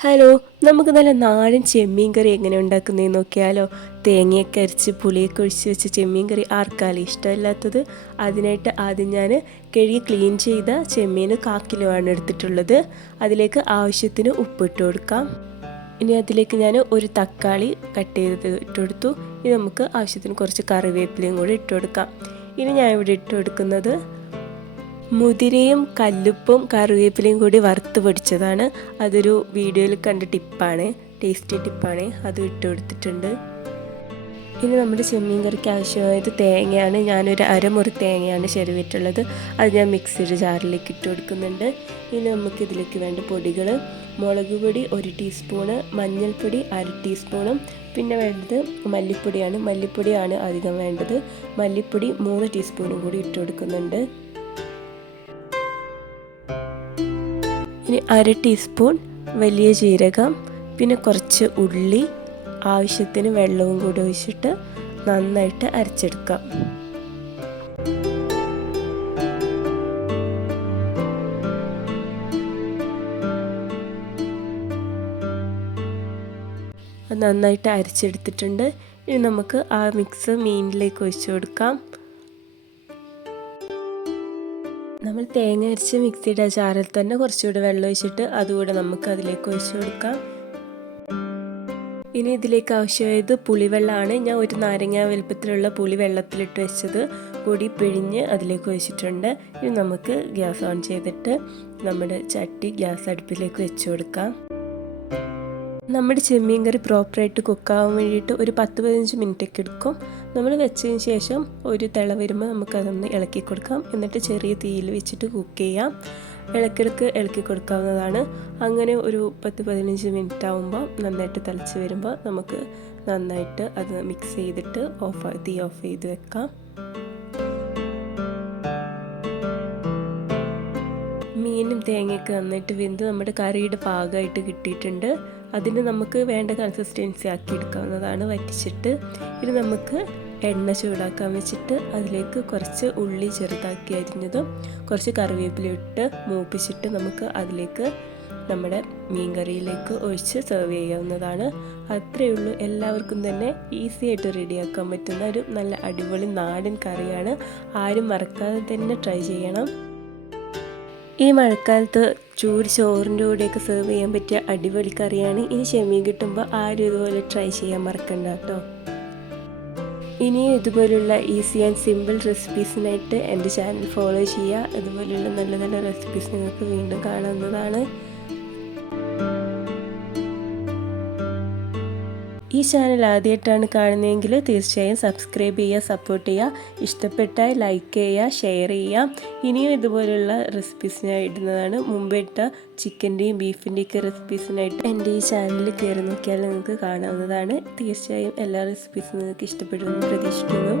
Hello, നമുക്ക് നല്ല നാടൻ ചെമ്മീൻ കറി എങ്ങനെ ഉണ്ടാക്കുന്നതെന്ന് നോക്കിയാലോ. തേങ്ങയൊക്കെ അരച്ച് പുളിയൊക്കെ ഒഴിച്ച് വെച്ച് ചെമ്മീൻ കറി ആർക്കാലും ഇഷ്ടമില്ലാത്തത്. അതിനായിട്ട് ആദ്യം ഞാൻ കഴുകി ക്ലീൻ ചെയ്ത ചെമ്മീൻ 1/4 കിലോ ആണ് എടുത്തിട്ടുള്ളത്. അതിലേക്ക് ആവശ്യത്തിന് ഉപ്പിട്ട് കൊടുക്കാം. ഇനി അതിലേക്ക് ഞാൻ ഒരു തക്കാളി കട്ട് ചെയ്ത് ഇട്ട് കൊടുത്തു. ഇനി നമുക്ക് ആവശ്യത്തിന് കുറച്ച് കറിവേപ്പിലയും കൂടി ഇട്ട് കൊടുക്കാം. ഇനി ഞാൻ ഇവിടെ ഇട്ട് കൊടുക്കുന്നത് മുതിരയും കല്ലുപ്പും കറിവേപ്പിലയും കൂടി വറുത്ത് പൊടിച്ചതാണ്. അതൊരു വീഡിയോയിൽ കണ്ട ടിപ്പാണ്, ടേസ്റ്റി ടിപ്പാണ്. അത് ഇട്ട് കൊടുത്തിട്ടുണ്ട്. ഇനി നമ്മുടെ ചെമ്മീൻ കറിക്ക് ആവശ്യമായത് തേങ്ങയാണ്. ഞാനൊരു അരമുറി തേങ്ങയാണ് ചെരുവിട്ടുള്ളത്. അത് ഞാൻ മിക്സിയുടെ ജാറിലേക്ക് ഇട്ട് കൊടുക്കുന്നുണ്ട്. ഇനി നമുക്ക് ഇതിലേക്ക് വേണ്ട പൊടികൾ: മുളക് പൊടി 1 ടീസ്പൂണ്, മഞ്ഞൾപ്പൊടി 1/2 ടീസ്പൂണും, പിന്നെ വേണ്ടത് മല്ലിപ്പൊടിയാണ് അധികം വേണ്ടത്. മല്ലിപ്പൊടി 3 ടീസ്പൂണും കൂടി ഇട്ട് കൊടുക്കുന്നുണ്ട്. ഇനി 1/2 ടീസ്പൂൺ വലിയ ജീരകം, പിന്നെ കുറച്ച് ഉള്ളി, ആവശ്യത്തിന് വെള്ളവും കൂടി ഒഴിച്ചിട്ട് നന്നായിട്ട് അരച്ചെടുക്കാം. നന്നായിട്ട് അരച്ചെടുത്തിട്ടുണ്ട്. ഇനി നമുക്ക് ആ മിക്സ് മീനിലേക്ക് ഒഴിച്ചു കൊടുക്കാം. നമ്മൾ തേങ്ങ അരച്ച് മിക്സിയുടെ ജാറിൽ തന്നെ കുറച്ചുകൂടി വെള്ളം ഒഴിച്ചിട്ട് അതുകൂടെ നമുക്ക് അതിലേക്ക് ഒഴിച്ചു കൊടുക്കാം. ഇനി ഇതിലേക്ക് ആവശ്യമായത് പുളിവെള്ളമാണ്. ഞാൻ ഒരു നാരങ്ങ വലുപ്പത്തിലുള്ള പുളി വെള്ളത്തിലിട്ട് വെച്ചത് കൂടി പിഴിഞ്ഞ് അതിലേക്ക് ഒഴിച്ചിട്ടുണ്ട്. ഇനി നമുക്ക് ഗ്യാസ് ഓൺ ചെയ്തിട്ട് നമ്മുടെ ചട്ടി ഗ്യാസ് അടുപ്പിലേക്ക് വെച്ച് കൊടുക്കാം. നമ്മുടെ ചെമ്മീൻ കറി പ്രോപ്പറായിട്ട് കുക്കാവാൻ വേണ്ടിയിട്ട് ഒരു 10-15 മിനിറ്റൊക്കെ എടുക്കും. നമ്മൾ വെച്ചതിന് ശേഷം ഒരു തിള വരുമ്പോൾ നമുക്കതൊന്ന് ഇളക്കി കൊടുക്കാം. എന്നിട്ട് ചെറിയ തീയിൽ വെച്ചിട്ട് കുക്ക് ചെയ്യാം. ഇളക്കിടക്ക് ഇളക്കി കൊടുക്കാവുന്നതാണ്. അങ്ങനെ ഒരു 10-15 മിനിറ്റ് ആകുമ്പോൾ നന്നായിട്ട് തിളച്ച് വരുമ്പോൾ നമുക്ക് നന്നായിട്ട് അത് മിക്സ് ചെയ്തിട്ട് തീ ഓഫ് ചെയ്ത് വെക്കാം. മീനും തേങ്ങയൊക്കെ നന്നായിട്ട് വെന്ത് നമ്മുടെ കറിയുടെ പാകമായിട്ട് കിട്ടിയിട്ടുണ്ട്. അതിന് നമുക്ക് വേണ്ട കൺസിസ്റ്റൻസി ആക്കി എടുക്കാവുന്നതാണ് വറ്റിച്ചിട്ട്. ഇനി നമുക്ക് എണ്ണ ചൂടാക്കാൻ വെച്ചിട്ട് അതിലേക്ക് കുറച്ച് ഉള്ളി ചെറുതാക്കി അരിഞ്ഞതും കുറച്ച് കറിവേപ്പില ഇട്ട് മൂപ്പിച്ചിട്ട് നമുക്ക് അതിലേക്ക് നമ്മുടെ മീൻ കറിയിലേക്ക് ഒഴിച്ച് സെർവ് ചെയ്യാവുന്നതാണ്. അത്രയേ ഉള്ളൂ. എല്ലാവർക്കും തന്നെ ഈസി ആയിട്ട് റെഡിയാക്കാൻ പറ്റുന്ന ഒരു നല്ല അടിപൊളി നാടൻ കറിയാണ്. ആരും മറക്കാതെ തന്നെ ട്രൈ ചെയ്യണം. ഈ മഴക്കാലത്ത് ചൂട് ചോറിൻ്റെ കൂടെയൊക്കെ സെർവ് ചെയ്യാൻ പറ്റിയ അടിപൊളി കറിയാണ്. ഇനി ചെമ്മീൻ കിട്ടുമ്പോൾ ആരും ഇതുപോലെ ട്രൈ ചെയ്യാൻ മറക്കണ്ട കേട്ടോ. ഇനിയും ഇതുപോലുള്ള ഈസി ആൻഡ് സിമ്പിൾ റെസിപ്പീസിനായിട്ട് എൻ്റെ ചാനൽ ഫോളോ ചെയ്യുക. ഇതുപോലുള്ള നല്ല നല്ല റെസിപ്പീസ് നിങ്ങൾക്ക് വീണ്ടും കാണാവുന്നതാണ്. ഈ ചാനൽ ആദ്യമായിട്ടാണ് കാണുന്നതെങ്കിൽ തീർച്ചയായും സബ്സ്ക്രൈബ് ചെയ്യുക, സപ്പോർട്ട് ചെയ്യുക. ഇഷ്ടപ്പെട്ടാൽ ലൈക്ക് ചെയ്യുക, ഷെയർ ചെയ്യുക. ഇനിയും ഇതുപോലുള്ള റെസിപ്പീസിനായി ഇടുന്നതാണ്. മുമ്പിട്ട ചിക്കൻ്റെയും ബീഫിൻ്റെയൊക്കെ റെസിപ്പീസിനായിട്ട് എൻ്റെ ഈ ചാനലിൽ കയറി നോക്കിയാൽ നിങ്ങൾക്ക് കാണാവുന്നതാണ്. തീർച്ചയായും എല്ലാ റെസിപ്പീസും നിങ്ങൾക്ക് ഇഷ്ടപ്പെടുമെന്ന് പ്രതീക്ഷിക്കുന്നു.